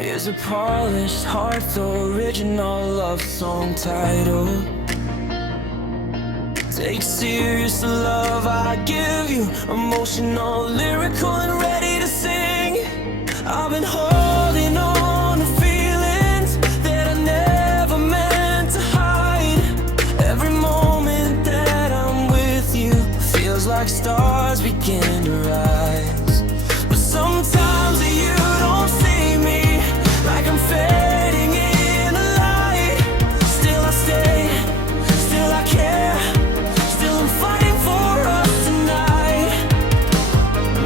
is a polished heart, the original love song title. Take serious the love I give you, emotional, lyrical, and ready to sing. I've been holding on to feelings that I never meant to hide. Every moment that I'm with you feels like stars begin to rise. But sometimes you don't see me, like I'm fading in the light. Still I stay, still I care, still I'm fighting for us tonight.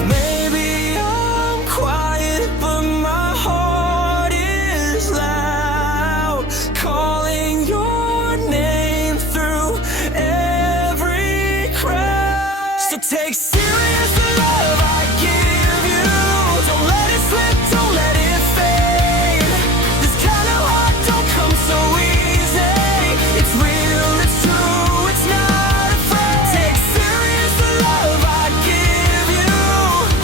Maybe I'm quiet, but my heart is loud, calling your name through every crowd. So take serious the love I give you. Don't let it slip, don't let it fade. This kind of heart don't come so easy. It's real, it's true, it's not afraid. Take serious the love I give you.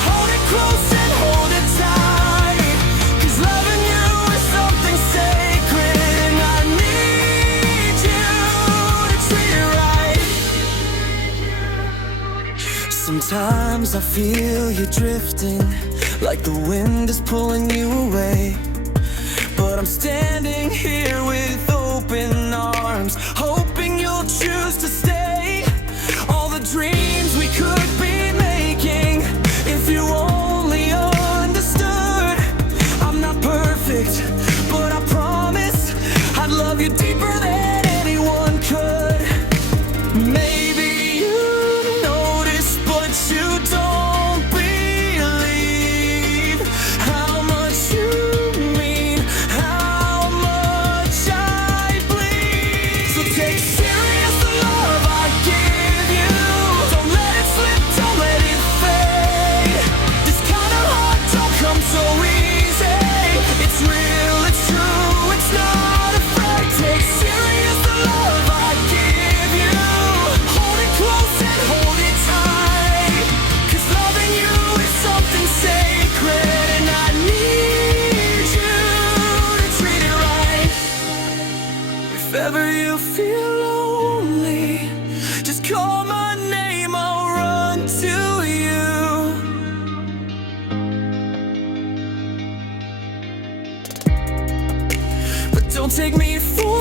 Hold it close and hold it tight, 'cause loving you is something sacred, and I need you to treat it right. Sometimes I feel you drifting, like the wind is pulling you away. But I'm standing here with open arms, hoping you'll choose to stay. All the dreams we could be making, if you only understood. I'm not perfect, but I promise I'd love you deeper than anyone could. Maybe you notice, but you don't believe how much you mean, how much I bleed. So take serious the love I give you. Don't let it slip, don't let it fade. This kind of heart don't come so easy. It's real, it's true, it's not afraid. Take serious the love I give you. Hold it close and hold it tight, 'cause loving you is something sacred, and I need you to treat it right. If ever you feel lonely, just call my name, I'll run to you. But don't take me for